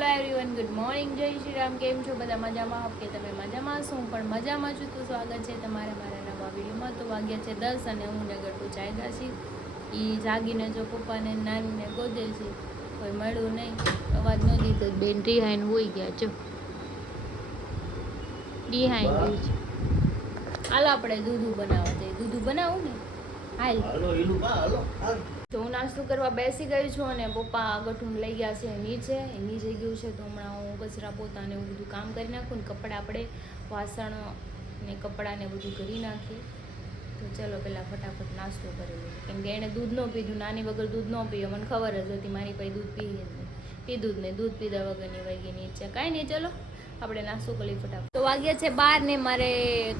Hello everyone, good morning, જય શ્રી રામ. કેમ છો બધા? મજામાં? હોપ કે તમે મજામાં છો. હું પણ મજામાં છું. તો સ્વાગત છે તમારે મારા નવા વિડીયોમાં. તો વાગ્યા છે 10 અને હું ને ગટુ જાગ્યા છીએ. એ જાગીને જો પપ્પાને નાનીને ગોદેલ છે, કોઈ મળ્યું નહીં, અવાજ ન દીધો. બેન રિહાઈને હોઈ ગયા જો, રિહાઈ ગયું છે. હાલો આપણે દૂધું બનાવવા જઈએ. દૂધું બનાવું ને? હાલ તો હું નાસ્તો કરવા બેસી ગઈ છું અને પપ્પા ગઠું લઈ ગયા છે નીચે ગયું છે. તો હમણાં હું કચરા પોતાને એવું બધું કામ કરી નાખું ને કપડાં આપણે વાસણ ને કપડાં ને બધું કરી નાખીએ. તો ચલો પહેલાં ફટાફટ નાસ્તો કરી લઈએ, કેમ કે એણે દૂધ ન પીધું, નાની વગર દૂધ ન પીવે, મને ખબર જ હતી. મારી પાસે દૂધ પીધું જ નહીં, દૂધ પીધા વગરની વહી નીચે. કાંઈ નહીં, ચલો આપણે નાસ્તો કરી ફટાફટ. તો વાગ્યા છે 12 ને મારે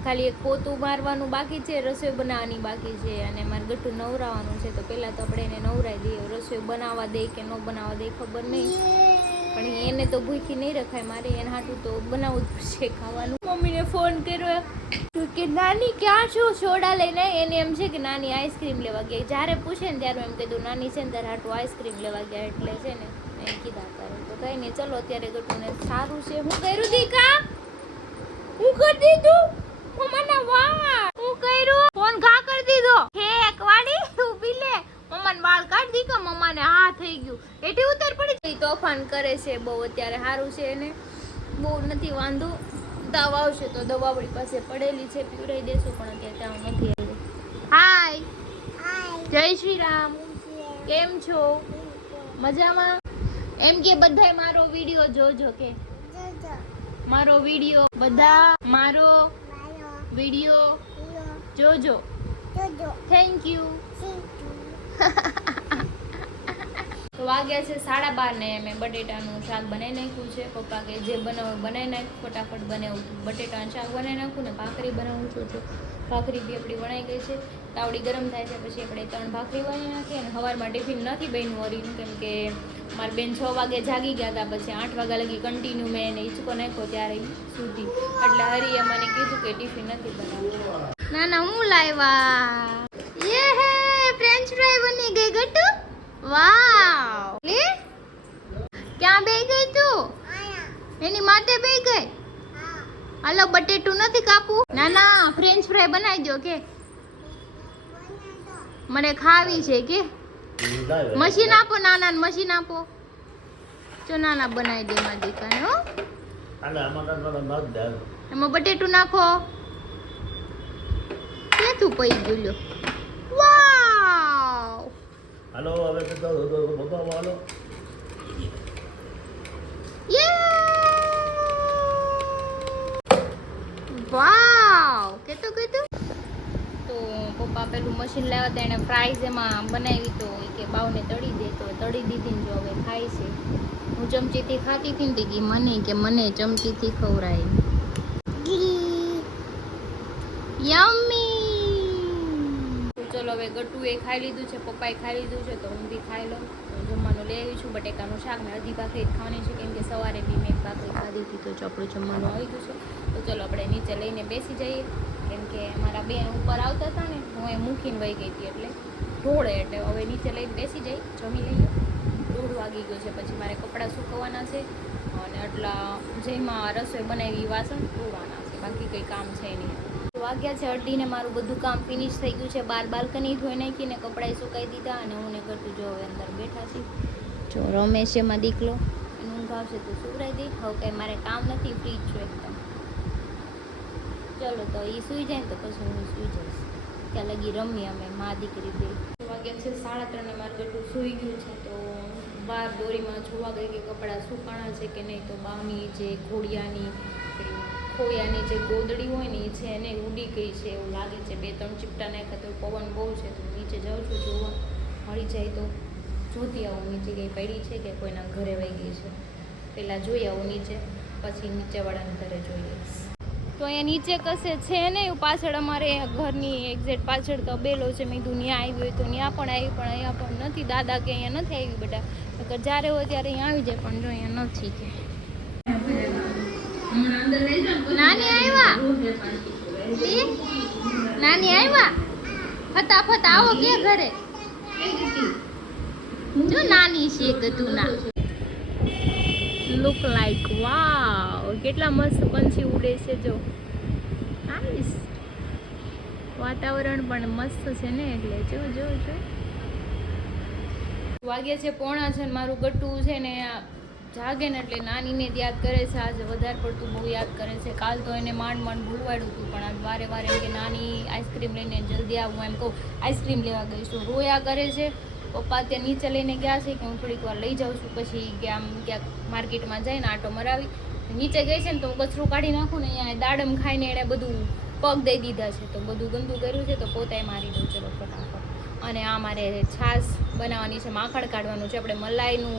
ખાલી એક પોતું મારવાનું બાકી છે, રસોઈ બનાવવાની બાકી છે અને મારે ગટું નવરાવાનું છે. તો પહેલાં તો આપણે એને નવરાવી દઈએ. રસોઈ બનાવવા દે કે ન બનાવવા દે ખબર નહીં, પણ એને તો ભૂખી નહીં રખાય. મારે એને હાટું તો બનાવવું જ પડશે ખાવાનું. મમ્મીને ફોન કર્યો કે નાની ક્યાં છો, સોડા લઈને. એને એમ છે કે નાની આઈસ્ક્રીમ લેવા ગયા. જ્યારે પૂછે ને ત્યારે એમ કીધું નાની છે ને તારે હાટું આઈસ્ક્રીમ લેવા ગયા, એટલે છે ને એમ કીધા કરે. તો કઈ નહીં, ચલો અત્યારે ગટુને સારું છે. હું કર્યું દીકા, હું કરી દીધું મમ્માના વાળ, હું કર્યું ફોન ઘા કરી દીધો. હે એકવાડી ઊભી લે, મમ્માને વાળ કાઢ દીકા. મમ્માને હા થઈ ગયું, એટી ઉતર પડી ગઈ. તોફાન કરે છે બહુ. અત્યારે સારું છે, એને બહુ નથી વાંધો. દવા આવશે તો દવા આપણી પાસે પડેલી છે, પીવડાવી દેશું, પણ અત્યારે ત્યાં નથી આવી. હાય, જય શ્રી રામ. કેમ છો? મજામાં? એમ કે બધાય મારો વિડિયો જોજો, કે મારો વિડિયો બધા મારો વિડિયો જોજો. Thank you. તો વાગ્યા છે 12:30 ને મેં બટેટાનું શાક બનાવી નાખ્યું છે. પપ્પા કે જે બનાવું બનાવી નાખ, ફટાફટ બનાવું. બટેટાનું શાક બનાવી નાખું ને ભાખરી બનાવું છું. તો ભાખરી બી આપણી વણાઈ ગઈ છે. તાવડી ગરમ થાય છે પછી આપણે 3 ભાખરી બનાવી નાખીએ. અને સવારમાં ટિફિન નથી બન્યું વરીનું, કેમ કે મારી બેન 6 વાગે જાગી ગયા હતા. પછી 8 વાગ્યા લગી કન્ટિન્યુ મેં એને હિંચકો નાખ્યો ત્યારે સુધી. એટલે હરીએ મને કીધું કે ટિફિન નથી બનાવવું. ના ના, હું લાવ્યા. યે હે ફ્રેન્ચ ફ્રાય બની ગઈ ગટુ. વાવ, લે ક્યાં બે ગઈ તું? એની માથે બે ગઈ. હાલો બટેટું નથી કાપવું. ના ના, ફ્રેન્ચ ફ્રાય બનાવી દો. કે મને ખાવી છે. કે મશીન આપો, નાના મશીન આપો. જો નાના બનાવી દે મારી દીકરાને. હો એમાં બટેટું નાખો. ક્યાંથી પઈ ગયું? વાવ. હાલો હવે તો બતાવો. હાલો વાવ, કેતો તો પપ્પા પેલું મશીન લાવ્યા હતા, એને ફ્રાઈઝ એમાં બનાવી. તો કે બાવને તળી દે, તો તળી દીધી ને જો હવે ખાય છે. હું ચમચીથી ખાતી હતી ને મને કે મને ચમચીથી ખવડાય. યમ્મી. ચલો હવે ગટુએ ખાઈ લીધું છે, પપ્પાએ ખાઈ લીધું છે, તો હું બી ખાઈ લઉં. જમવાનું લઈ આવી છું. બટેકાનું શાક ને અડધી ભાખરી ખાવાની છે, કેમ કે સવારે બી મેં ભાખરી ખાધી હતી. તો આપણું જમવાનું આવી ગયું છે. તો ચલો આપણે નીચે લઈને બેસી જઈએ, કેમ કે મારા બેન ઉપર આવતા હતા ને, હું એ મૂકીને વહી ગઈ હતી એટલે ઢોળે. એટલે હવે નીચે લઈને બેસી જઈ, જમી લઈએ. 1:30 વાગી ગયો છે. પછી મારે કપડાં સૂકવવાના છે અને આટલા જેમાં રસોઈ બનાવી વાસણ ધોવાના છે. બાકી કંઈ કામ છે નહીં. વાગ્યા છે 2:30 ને મારું બધું કામ ફિનિશ થઈ ગયું છે. બાલ્કની ધોઈ નાખીને કપડાં સુકાઈ દીધા અને હું ને કરતું જો હવે અંદર બેઠા છીએ. જો રમેશ એમાં દીકલો, એનું ઊંઘ આવશે તો સુવરાઈ દે. હવે કંઈ મારે કામ નથી, ફ્રી જ છું એકદમ. ચલો તો એ સૂઈ જાય ને તો પછી હું સૂઈ જઈશ. ત્યાં લગી રમી અમે મા દીકરી બે. વાગ્યા છે 3:30 ને મારું ગટું સૂઈ ગયું છે. તો બહાર દોરીમાં જોવા ગઈ કે કપડાં સુકાણા છે કે નહીં. તો બાની જે ખોડિયાની જે ગોદડી હોય ને એ છે એને ઉડી ગઈ છે એવું લાગે છે. 2-3 ચીપટા નાખ્યા. તો પવન બહુ છે તો નીચે જાઉં છું જોવા, મળી જાય તો જોતી આવું નીચે કંઈ પડી છે કે કોઈના ઘરે વહી ગઈ છે. પહેલાં જોઈ આવું નીચે, પછી નીચેવાળાના ઘરે જોઈએ. તો અહીંયા નીચે કશે છે નહીં. પાછળ અમારે ઘરની એક્ઝેક્ટ પાછળ તો બેલો છે. મેં કીધું ત્યાં આવી હોય તો ત્યાં પણ આવી, પણ અહીંયા પણ નથી. દાદા કે અહીંયા નથી આવી બેટા, જ્યારે હોય ત્યારે અહીંયા આવી જાય, પણ જો અહીંયા નથી. કે નાની આવ્યા, નાની આવ્યા, ફટાફટ આવો કે ઘરે. જો નાની છે ગતું ના. લુક લાઈક વાવ, કેટલા મસ્ત પંછી ઉડે છે જો. નાઈસ. વાતાવરણ પણ મસ્ત છે ને, એટલે જો જો જો. વાગે છે 9:45 ને મારું ગટ્ટુ છે ને જાગે ને એટલે નાનીને જ યાદ કરે છે. આજે વધારે પડતું બહુ યાદ કરે છે. કાલ તો એને માંડ ભૂલવાડ્યું હતું, પણ આજ વારે વારે એમ કે નાની આઈસ્ક્રીમ લઈને જલ્દી આવું, એમ કહું આઈસ્ક્રીમ લેવા ગઈ છું. રોયા કરે છે. પપ્પા ત્યાં નીચે લઈને ગયા છે કે હું થોડીક વાર લઈ જાઉં છું, પછી કે આમ ક્યાંક માર્કેટમાં જઈને આટો મરાવી. નીચે ગઈ છે ને તો કચરું કાઢી નાખું ને, અહીંયા દાડમ ખાઈને એણે બધું પગ દઈ દીધા છે, તો બધું ગંદુ કર્યું છે, તો પોતે મારી દઉં ચલો ફટાફટ. અને આ મારે છાશ બનાવવાની છે, માખણ કાઢવાનું છે. આપણે મલાઈનું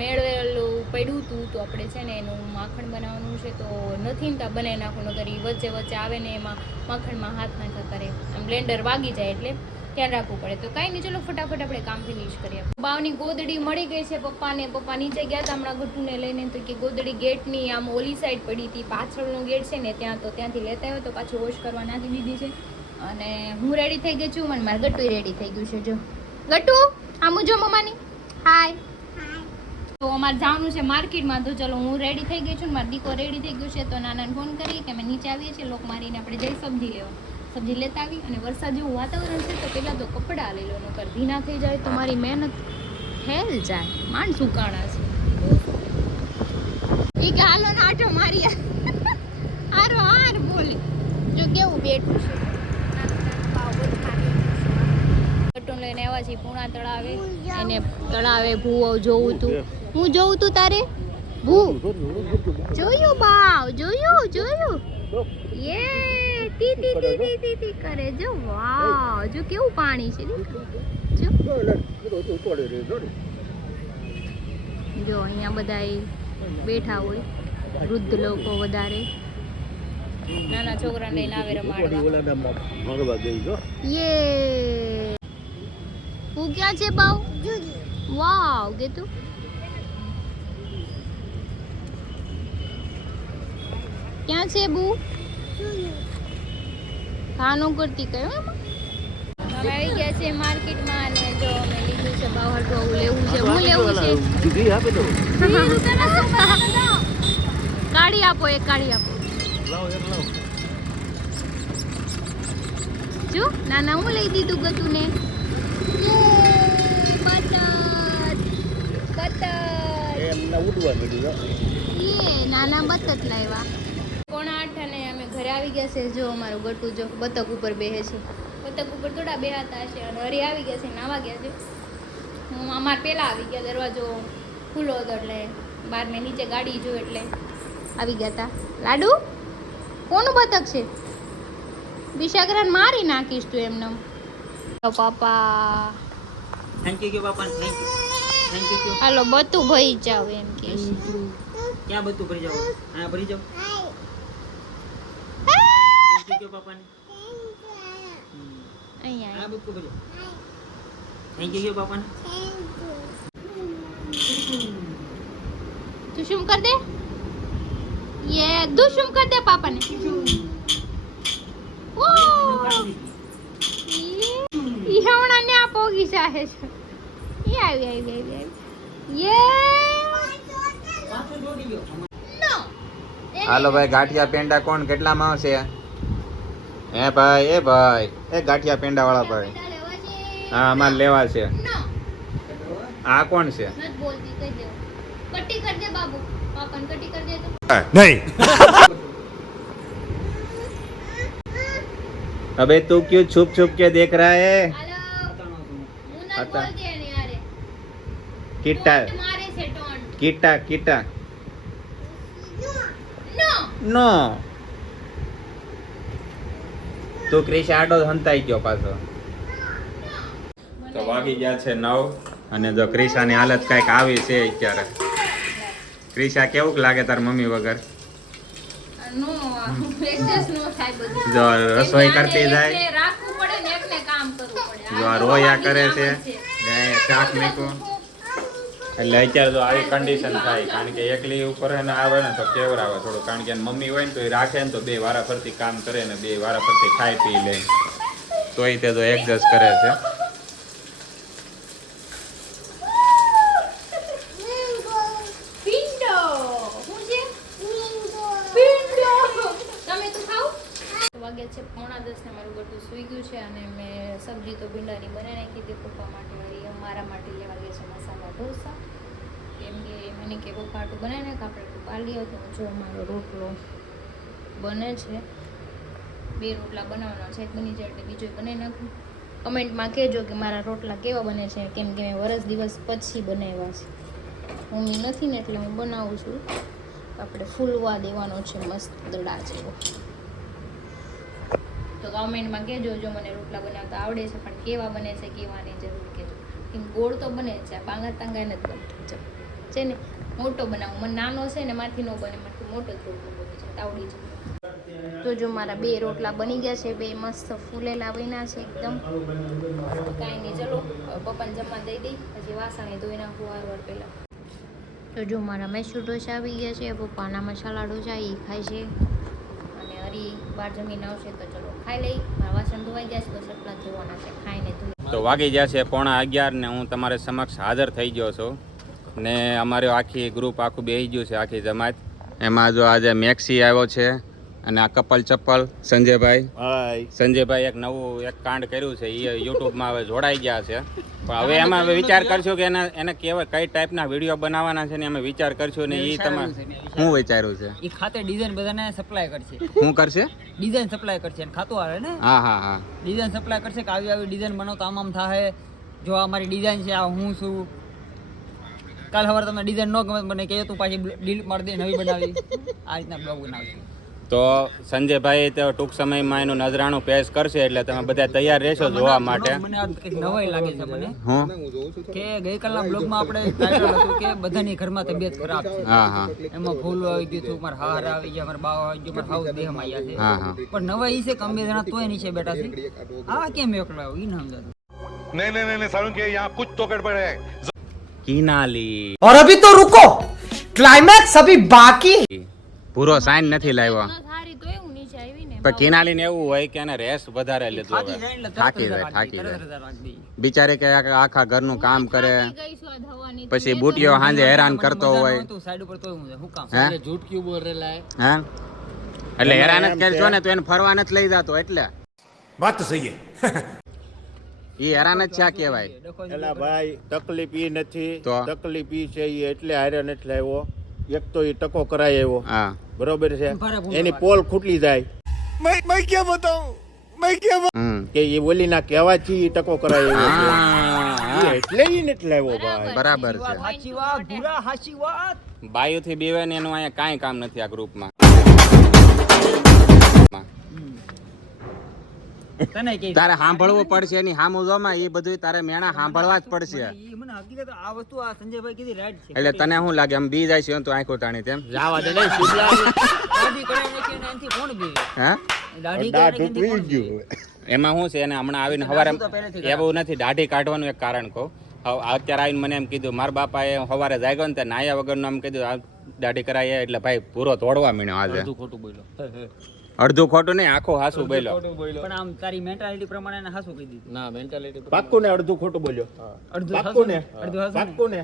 મેળવેલું પડ્યું હતું, તો આપણે છે ને એનું માખણ બનાવવાનું છે, તો નથી ને ત્યાં બનાવી નાખું, નકર વચ્ચે વચ્ચે આવે ને એમાં માખણમાં હાથ નાખા કરે, આમ બ્લેન્ડર વાગી જાય, એટલે ધ્યાન રાખવું પડે. તો કાંઈ નહીં, ચલો ફટાફટ આપણે કામ ફિનિશ કરીએ. બાવની ગોદડી મળી ગઈ છે પપ્પાને. પપ્પા નીચે ગયા હતા હમણાં ગટ્ટુને લઈને, તો કે ગોદડી ગેટની આમ ઓલી સાઈડ પડી હતી, પાછળનો ગેટ છે ને ત્યાં, તો ત્યાંથી લેતા આવ્યો, તો પાછું વોશ કરવા નાખી દીધી છે. અને હું રેડી થઈ ગઈ છું, મને મારું ગટ્ટુ રેડી થઈ ગયું છે. જો ગટ્ટુ આમ જો મમ્માની હાય. તો અમારે જવાનું છે માર્કેટમાં, તો ચલો હું રેડી થઈ ગઈ છું, મારો દીકો રેડી થઈ ગયો છે, તો નાનાને ફોન કરી કે અમે નીચે આવીએ છીએ, લોક મારીને આપણે જઈ સબ્જી લેવા. સબ્જી લેતા આવી, અને વરસાદ જેવું વાતાવરણ છે, તો પહેલાં તો કપડાં લઈ લો, નકર ભીના થઈ જાય તો મારી મહેનત હેલ જાય. માંડ સુકાણા છે એ કે હાલો ને આટો મારી હારો હાર બોલી. જો કેવું બેઠું છે. ગટ્ટુને લઈને આવ્યા છીએ પૂણા તળાવે. એને તળાવે ભૂવો જોવું તું. હું જોઉં તું તારે ભૂ જોયું? બાવ જોયું જોયું. યે T T T T T T કરે જો. વાવ, જો કેવું પાણી છે જો. જો અહીંયા બધા બેઠા હોય, વૃદ્ધ લોકો વધારે, નાના છોકરાને લઈને આવે રમાડવા. યે હું ક્યાં છે બાવ? વાવ કે તું ક્યાં છે બુ? ખાનું કરતી કયો એમાં. અમે આવી ગયા છે માર્કેટમાં, અને જો અમે લીધું છે બાવર તો લેવું છે. હું લેવું છે? કાઢી આપો, એક કાઢી આપો. જો નાના હું લઈ દીધું ગતુને. નાના બતક લાવ્યા. 9:45 અને અમે ઘરે આવી ગયા છે. જો અમારું ગટુ જો બતક ઉપર બેહે છે. બતક ઉપર થોડા બેહાતા હશે, અને હરી આવી ગયા છે, નાવા ગયા છે. હું અમારે પહેલાં આવી ગયા, દરવાજો ખુલ્લો હતો એટલે બહાર મેં નીચે ગાડી જોઈ એટલે આવી ગયા હતા. લાડુ કોનું બતક છે? બિશાકરાને મારી નાખીશ તું એમને. પાપા થેન્ક યુ પાપા, થેન્ક યુ હાલો બધું ભરી જાવ એમ કે છે. ક્યાં બધું ભરી જાવ? હા ભરી જાવ. થેન્ક યુ પાપાને. અહીંયા આ બધું ભરી. થેન્ક યુ પાપાને. તું શું કર દે? યે તું શું કર દે પાપાને? ઓ ઈ હમણાં ને આ પોગી ચાહે છે. ઈ આવી યે પાછો દોડી ગયો. નો. હાલો ભાઈ, ગાંઠિયા પેંડા કોણ કેટલામાં આવશે? હે ભાઈ, એ ભાઈ, એ ગાંઠિયા પેંડા વાળા ભાઈ. હા, અમારે લેવા છે. નો. આ કોણ છે? મત બોલતી કહી દે. કટ્ટી કર દે બાબુ. પાપાને કટ્ટી કર દે તો. નહીં. अबे तू क्यों छुप छुप के देख रहा है? હાલો. હું ન હતા. બોલતી એને યારે. किट्टा ટોન્ટ મારે છે ટોન્ટ. किट्टा किट्टा નો. નો. તું ક્રિશ આડો હંતાઈ ગયો પાછો. તો વાગી ગયા છે 9, અને જો ક્રિશાની હાલત કઈક આવી છે અત્યારે. ક્રિશા કેવું લાગે તાર મમ્મી વગર? નો એડજસ્ટ નો થાય બધું. જો રસોઈ કરતી જાય, એકને રાખવું પડે ને એકને કામ કરવું પડે. જો આ રોયા કરે છે, ને શાક મૂક્યું. એટલે અત્યારે તો આવી કન્ડિશન થાય, કારણ કે એકલી ઉપર એને આવે ને તો કેવરાવે થોડું, કારણ કે એની મમ્મી હોય ને તો એ રાખે ને તો બે વારા ફરતી કામ કરે ને બે વારા ફરતી ખાઈ પી લે, તોય તે તો એડજસ્ટ કરે છે. પિંડો છે 9:30 ને મારું ગટું સૂઈ ગયું છે અને મેં સબ્જી તો ભીંડાની બનાવી નાખી હતી પપ્પા માટે વળી મારા માટે લેવા ગયા છે મસાલા ઢોસા કેમ કે મને કે પપ્પા આટલું બનાવી નાખ આપણે તો બાલી હતો જો મારો રોટલો બને છે 2 રોટલા બનાવવાના છે એક બની જાય એટલે બીજો બનાવી નાખું કમેન્ટમાં કહેજો કે મારા રોટલા કેવા બને છે કેમ કે મેં વરસ દિવસ પછી બનાવ્યા છે મમ્મી નથી ને એટલે હું બનાવું છું આપણે ફૂલવા દેવાનો છે મસ્ત દડા જેવો તો કમેન્ટમાં કહેજો જો મને રોટલા બનાવતા આવડે છે પણ કેવા બને છે કેવાની જરૂર કહેજો કેમ ગોળ તો બને છે બાંગા તાંગા નથી બનતો છે ને મોટો બનાવું મને નાનો છે ને માથી ન બને માથી મોટો જ રોટલો બને છે આવડી જાય તો જો મારા 2 રોટલા બની ગયા છે 2 મસ્ત ફૂલેલા બન્યા છે એકદમ કાંઈ નહીં ચલો પપ્પાને જમવા દઈ દઈ પછી વાસણે ધોઈ નાખું વાર પહેલાં તો જો મારા મૈસૂર ઢોસા આવી ગયા છે પપ્પાના મસાલા ઢોસા એ ખાય છે અને હરી બહાર જમીને આવશે તો ચલો ખાઈ લઈ મારા વાસણ ધોવાઈ ગયા છે બસ એટલા ધોવાના છે ખાઈને ધોઈ તો વાગી ગયા છે 11:30 ને હું તમારે સમક્ષ હાજર થઈ ગયો છું ને અમારું આખી ગ્રુપ આખું બેસી ગયું છે આખી જમાત એમાં જો આજે મેક્સી આવ્યો છે અને આ કપલ ચપ્પલ સંજયભાઈ સંજયભાઈ એક નવું એક કાંડ કર્યું છે એ યુટ્યુબમાં હવે જોડાઈ ગયા છે પણ હવે એમાં હવે વિચાર કરશું કે એને કેવા કઈ ટાઈપના વિડીયો બનાવવાના છે ને અમે વિચાર કરશું ને એ તમે શું વિચાર્યું છે એ ખાતે ડિઝાઇન બધાને સપ્લાય કરશે શું કરશે ડિઝાઇન સપ્લાય કરશે અને ખાતું આવે ને હા હા હા ડિઝાઇન સપ્લાય કરશે કે આવી આવી ડિઝાઇન બનાવો તો આમ થાય જો આ મારી ડિઝાઇન છે આ હું છું કાલ સવારે તમને ડિઝાઇન ન ગમે મને કહે તું પાછી ડિલીટ મારી દે નવી બનાવી આ રીતના બ્લોગ બનાવશે તો સંજયભાઈ તો ટૂંક સમયમાં એનું નજરાણું પેશ કરશે એટલે તમે બધા તૈયાર રહેશો જોવા માટે મને આ કંઈક નવાઈ લાગે છે મને હું કે ગઈકાલના બ્લોગમાં આપણે ટાઇટલ હતું કે બધાની ઘરમાં તબિયત ખરાબ છે હા હા એમાં ફૂલ આવી ગયું હતું મારા હાર આવી ગયા મારા બાવા આવી ગયું મારા હાઉસ દેહમાં આવ્યા છે હા હા પણ નવાઈ છે કે અમે જણા તોય નીચે બેઠા છે આ કેમ એકલા ઈ ના સમજાતું नहीं नहीं नहीं सारुण के यहाँ कुछ तो गड़बड़ है કિનાલી और अभी तो रुको क्लाइमैक्स अभी बाकी પૂરો સાઈન નથી લાવ્યો સારી તો એવું નીચે આવી ને પણ કિનાલીને એવું હોય કે એને રેસ્ટ વધારે લીધો થાકી હવે જાય એટલે થાકી જાય થાકી તરત જાય જ રાખી દઈએ. બિચારે કે આખા ઘરનું કામ કરે ગઈ છું આ ધવાની પછી બુટીઓ સાંજે હેરાન કરતો મજા ન હોય તું સાઈડ ઉપર તોય હું શું કામ હે झूठ क्यों बोल रहा है હા એટલે હેરાન જ કરશો ને તો એને ફરવા નથી લઈ જતો એટલે बात तो सही है એ હેરાન જ છે કહેવાય એલા ભાઈ તકલીફ ઈ નથી તો? તકલીફ ઈ છે ઈ એટલે હારે નથી લાવ્યો એક તો ઈ ટકો કરાય એવો હા બરોબર છે બરાબર. એની પોલ ખૂટલી જાય હમ કે એ ઓલીના કહેવાથી ઈ ટકો કરાય એવો છે. હા, ઈ એટલે ઈ નથી લાવ્યો ભાઈ બરાબર છે સાચી વાત ભૂરા હાચી વાત બાયુથી બીવે ને એનું અહીંયા કાંઈ કામ નથી આ ગ્રુપમાં તને કે તારે સાંભળવું પડશે એની સામું જોમાં એ બધું તારે મેણા સાંભળવા જ પડશે મને હકીકત આ વસ્તુ આ સંજયભાઈ કીધી રાઈટ છે એટલે તને શું લાગે આમ બી જાય છે તો આંખો તાણી તેમ જાવા દે નહીં શીતલા દાઢી કરાવી નાખી અને એનાથી કોણ બીવે હે દાઢી દાઢ કરાવી ઉતરી નાખી ગયું એમાં શું છે એને હમણાં આવીને સવારે તો પહેલેથી ખરાબ. એવું નથી દાઢી કાઢવાનું એક કારણ કહું અત્યારે આવીને મને એમ કીધું મારા બાપાએ સવારે જાગ્યો ને ત્યાં નાયા વગરનું આમ કીધું આ દાઢી કરાવીએ એટલે ભાઈ પૂરો તોડવા મીણ્યો આજે અડધું ખોટું નહીં આખું હાસું બોલ્યો પણ આમ તારી મેન્ટાલિટી પ્રમાણે એને હાસું કહી દીધું પાક્કું ને અડધું ખોટું બોલ્યો અડધું પાક્કું ને અડધું હાસું પાક્કું ને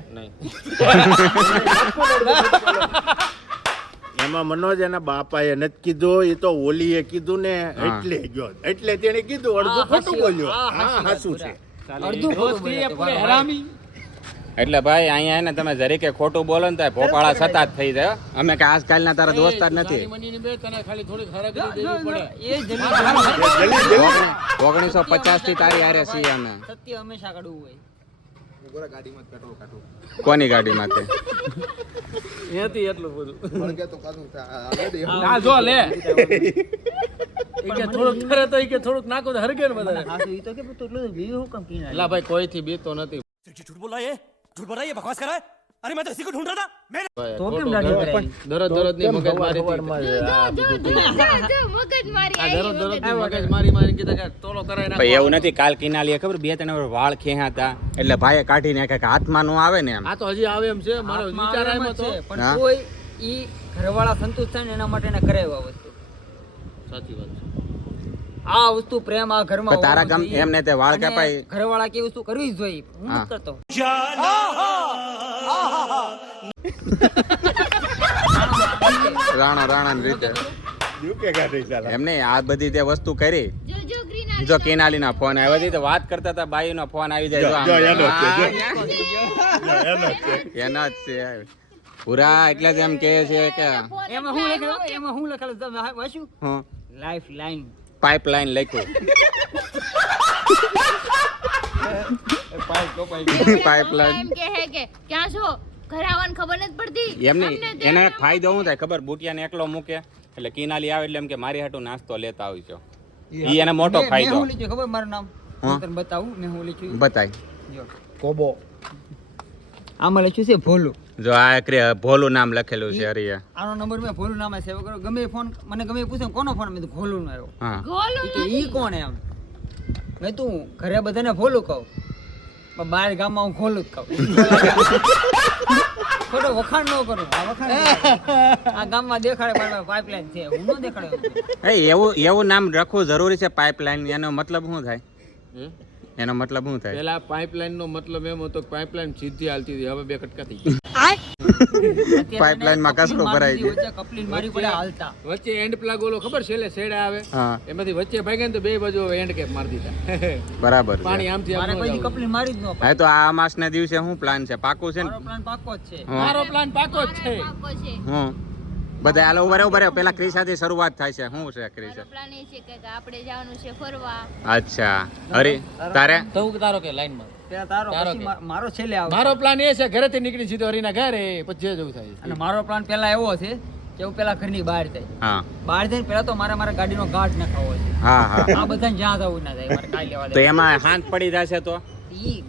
એમાં મનોજ એના બાપાએ નથી કીધું એ તો ઓલીએ કીધું ને એટલે ગયો એટલે તેને કીધું અડધું ખોટું બોલ્યો હા હાસું છે અડધું ખોટું બોલ્યા તે એટલે ભાઈ અહીંયા એને તમે જરીકે ખોટું બોલો ને તો ભોપાળા સતા જ થઈ જાય હો. અમે કે આજકાલના તારા દોસ્તાર નથી એ જલ્દી 1950 થી તારી હારે છીએ અમે સત્ય હંમેશા કાઢવું હોય કોની ગાડીમાંથી હાસું ઈ તો કે તું એટલું બીજું હું કામ કીને લા ભાઈ કોઈથી બીતો નથી તો કેમ દાઢી કરાવી દરદ ની મગજ મારી મગજ મારી કીધા કે તોલો કરાય ના ભાઈ એવું નથી કાલ કિનાલીએ ખબર 2-3 વાર વાળ ખેયા હતા એટલે ભાઈએ કાઢી નાખ્યા કે હાથમાં નું આવે ને એમ આ તો હજી આવે એમ છે મારો વિચાર આવ્યો તો પણ હા? કોઈ ઈ ઘરવાળા સંતુષ્ટ થાય ને એના માટે એને કરાવ્યું આ વસ્તુ સાચી વાત છે આ વસ્તુ પ્રેમ આ ઘરમાં પણ તારા હોવો ગમ જોઈએ. એમ ને તે વાળ અને કપાય ઘરવાળા કે વસ્તુ કરવી જ જોઈએ હું હા. નથી કરતો રાણા ની રીતે શું કે ગાડી ચાલે એમ નહીં, આ બધી તે વસ્તુ કરી. જો ગ્રીન જો કિનાલીના ફોન આવ્યા હતી તો વાત કરતા હતા, બાઈનો ફોન આવી જાય. જો જો આમ. એનો જ છે, જો. હા, એનો જ છે. એના જ છે પૂરા. એટલે જ એમ કહે છે કે એમાં હું લખેલું તમે વાંચ્યું? હું લાઈફ લાઈન. પાઇપલાઇન લખ્યું. પાઇપલાઇન એમ કે હે કે ક્યાં છો ઘરે આવવાની ખબર નથી પડતી એમ નહીં, અમને તો એને એમ એક ફાયદો શું થાય ખબર? બુટિયાને એકલો મૂકે એટલે કિનાલી આવે એટલે એમ કે મારી હાટું નાસ્તો લેતા આવજો. ઈ એને મોટો ફાયદો. મેં હું લીધું ખબર મારું નામ? હા. હું તને બતાવું મેં હું લીધું. બતાય. જો કોબો આમાં લખ્યું છે ભોલું. જો આ ભોલું નામ લખેલું છે હરિયા. આનો નંબર મેં ભોલું નામ સેવ કરો. ગમે એ ફોન મને ગમે એ પૂછે કોનો ફોન? મેં તો ભોલું નો આવ્યો. હા ગોલું ઈ કે ઈ કોણ એમ? મેં તું ઘરે બધાને ભોલું કહું પણ બહાર ગામમાં હું ખોલું જ કહું. ખોટો વખાણ ન કરું. આ વખાણ ન કરું. આ ગામમાં દેખાડે મારી પાઇપલાઇન છે, હું ન દેખાડે. એવું નામ રાખવું જરૂરી છે પાઇપલાઇન. એનો મતલબ શું થાય? એનો મતલબ શું થાય? પેલા પાઇપલાઇન નો મતલબ એમ હતો કે પાઇપલાઇન સીધી હાલતી હતી, હવે બે કટકા થઈ ગયા. પાઇપલાઇનમાં કચરો ભરાઈ ગયો. વચ્ચે કપલીન મારી પડે હાલતા. વચ્ચે એન્ડ પ્લગ ઓલો ખબર છેલ્લે શેડા આવે, હા એમાંથી વચ્ચે ભાગ્યા ને તો બે બાજુ એન્ડ કેપ મારી દીધા. બરાબર છે. પાણી આમથી મારે આમ ન કોઈ જવું. કપલીન મારી જ ન પડે. હા તો આ અમાસના દિવસે શું પ્લાન છે? પાકું છે ને? મારો પ્લાન પાક્કો જ છે. હા. મારો પ્લાન પાકો જ છે. પાકો છે હું બધા હાલો ઉભા પેલા ક્રિશાથી શરૂઆત થાય છે. શું છે ક્રિશા? મારો પ્લાન એ છે કે આપણે જવાનું છે ફરવા અચ્છા હરી તારે? તો તારો કે લાઈનમાં પેલા તારો પછી મારો છેલ્લે આવે. મારો પ્લાન એ છે ઘરેથી નીકળી સીધો હરીના ઘરે, પછી જે જવું થાય. અને મારો પ્લાન પેલા એવો છે કે હું પેલા ઘરની બહાર જાય. હા બહાર જઈને પેલા તો મારા ગાડીનો ગાઢ નખાવો છે. હા હા આ બધાને જ્યાં જવું ના જાય મારે કાંઈ લેવા તો એમાં હાથ પડી જશે તો? ઈ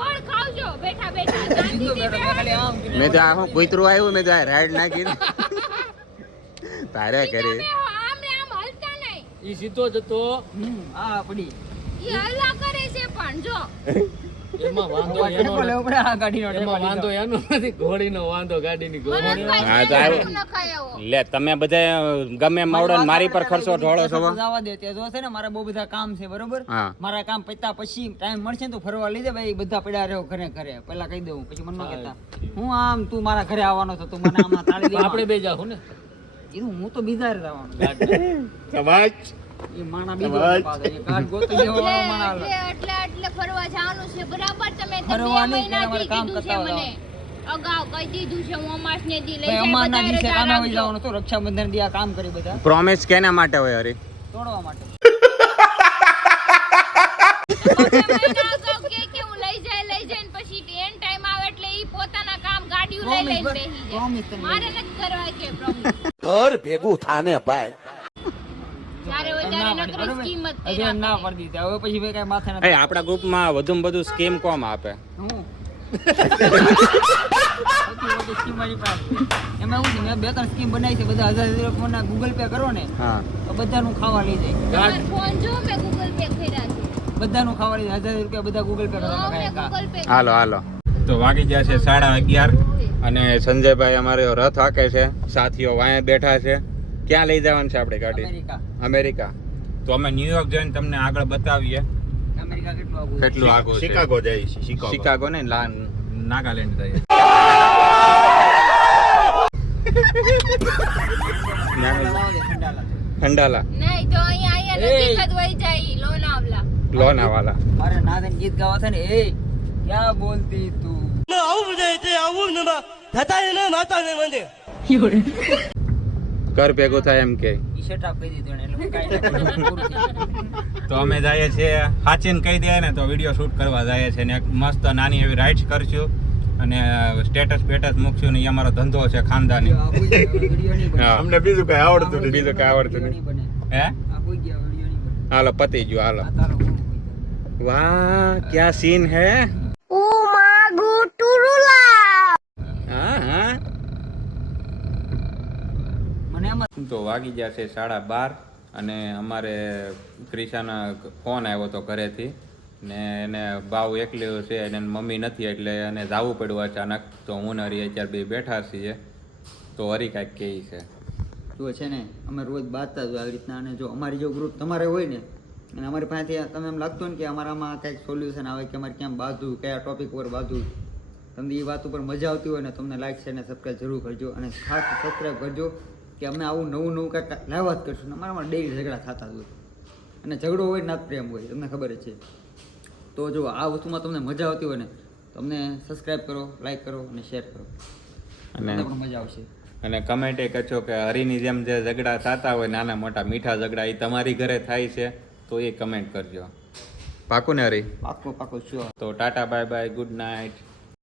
વળ ખાવજો બેઠા બેઠા શાંતિથી બેહો. મેં તો આ શું કૂતરું આવ્યું? મેં તો આ રાઈડ નાખી તારે કરી. બેહો, આમ ને આમ હલતા નહીં. ઈ સીધો જતો આ પડી ઈ હલવા કરે છે પણ જો એમાં વાંધો એનો ટેમ્પો લેવો પડે આ ગાડીનો ટેમ્પો એમાં વાંધો એનો નથી, ઘોડીનો વાંધો, ગાડીની ઘોડી. મનોજભાઈ હા, તો છે ને, આવ્યો. તું નખાય આવો. લે તમે બધા ગમે માવડો ને મારી પર ખર્ચો ઢોળો છો. જવા દે ત્યાં જો છે ને મારા બહુ બધા કામ છે બરોબર. હા મારા કામ પત્યા પછી ટાઈમ મળશે ને તો ફરવા લઈ દે ભાઈ, બધા પડ્યા રહ્યો ઘરે પેલા કહી દઉં પછી મને ન કહેતા હું આમ તું મારા ઘરે આવવાનો છો, તું મને આમાં તાળી દે. આપણે બે જાહું ને કીધું હું તો બીજા રે જવાનો. સમાજ એ માણા બીજો પાછો, એ કાઢ ગોતી દેવો વાળો માણા આવે. એટલે ફરવા જવાનું છે બરાબર. તમે તો ફરવા 2 નહીં, મહિનાથી અમારે કામ કીધું છે કરતા મને. અગાઉ કહી દીધું છે હું અમાસને દી લઈ ભાઈ જાય અમારના બધાએ દિવસે રજા કામે આવી રાખજો. જવાનું તો રક્ષાબંધન દી આ કામ કરી બધા પ્રોમિસ કેના માટે હોય હરી? તોડવા માટે. બધા મહિના અગાઉ કે હું લઈ જાય ને પછી એન ટાઈમ આવે એટલે ઈ પોતાના કામ ગાડીઓ લઈ લઈને બેસી જાય. Promise તને મારે નથી કરવા કે promise. ઘર ભેગું થાને ભાઈ જ્યારે હોય ના ત્યારે પડી, નકરી બરોબર? કિંમત હજી એમ ના પડી દીધી. હવે પછી ભાઈ કઈ માથે એ નથી. આપણા ગ્રુપમાં વધુમાં વધુ સ્કીમ કોમ આપે? હું સૌથી મોટી સ્કીમ મારી પાસે છે. એમાં એવું છે મેં 2-3 સ્કીમ બનાવી છે, બધા 1000 રૂપિયા ગૂગલ પે કરો ને હા તો બધાનું ખાવા લઈ જાય. તમારો ફોન જો મેં ગૂગલ પે કર્યા છે. બધાનું ખાવા લઈ જાય. 1000 રૂપિયા બધા ગૂગલ પે જો કરવા મેં ગૂગલ પે હાલો હાલો. તો વાગી ગયા છે 11:30 અને સંજયભાઈ અમારે રથ હાકે છે, સાથીઓ વાંહે બેઠા છે. ક્યાં લઈ જવાનું છે આપણે ગાડી? અમેરિકા. અમેરિકા. તો અમે ન્યુયોર્ક જઈને તમને આગળ બતાવીએ અમેરિકા કેટલું આગું છે. કેટલું આગળ છે. શિકાગો જાય છે શિકાગો શિકાગો ને નાગાલેન્ડ જઈએ. લાવો દે, ખંડાલા. ખંડાલા નહીં તો અહીંયા નજીક જ વહી જાય લોનાવલા. લોનાવાલા. મારે નાદન ગીત ગાવા છે ને એ ક્યાં બોલતી તું ઘર ભેગું થાય એમ કે. ઈ સેટઅપ કરી દીધું એને, એટલે હું કાંઈ ના કરું. પૂરું થઈ ગયું. તો અમે જઈએ છીએ હાચીને કહી દે ને તો વિડીયો શૂટ કરવા જઈએ છીએ ને એક મસ્ત નાની એવી રાઇડ્સ કરશું અને સ્ટેટસ મૂકશું ને એ અમારો ધંધો છે ખાનદાની. આ કોઈ વિડીયો નહીં બને. હા. અમને બીજું કઈ આવડતું નથી. બીજું કઈ આવડતું વિડીયો નહીં. નહીં બને. હે આ કોઈ ગયા વિડીયો નહીં બને. હાલો પતી ગયું હાલો. આ તારો બહુ કોઈ. વાહ ક્યા સીન હે. હા હા. મને એમ જ તો વાગી ગયા છે 12:30 અને અમારે ક્રિશાના ફોન આવ્યો હતો ઘરેથી ને એને બાવ એકલી છે અને એની મમ્મી નથી એટલે એને જવું પડ્યું અચાનક. તો હું ને હરી અત્યારે બે બેઠા છીએ તો હરી કાંઈક કહે છે. જો છે ને અમે રોજ બાંધતા જ હોય આવી રીતના, અને જો અમારી જો ગ્રુપ તમારે હોય ને અને અમારી પાસેથી તમે એમ લાગતું ને કે અમારામાં કંઈક સોલ્યુશન આવે કે અમારે ક્યાં બાંધવું, કયા ટોપિક પર બાંધવું, તો તમને એ વાત ઉપર મજા આવતી હોય ને તમને લાઈક શેર અને સબસ્ક્રાઈબ જરૂર કરજો અને ખાસ સબસ્ક્રાઈબ કરજો કે અમે આવું નવું નવું કાંઈક લાવવા જ કરશું. અમારામાં ડેલી ઝઘડા થતા જ હોય અને ઝઘડો હોય ના પ્રેમ હોય, તમને ખબર જ છે. તો જો આ વસ્તુમાં તમને મજા આવતી હોય ને તમને સબસ્ક્રાઈબ કરો, લાઈક કરો અને શેર કરો, અને તમને પણ મજા આવશે. અને કમેન્ટ એ કરજો કે હરીની જેમ જે ઝઘડા થતા હોય નાના મોટા મીઠા ઝઘડા એ તમારી ઘરે થાય છે તો એ કમેન્ટ કરજો. પાકું ને હરી? પાકો પાકો શું તો Tata bye bye, good night.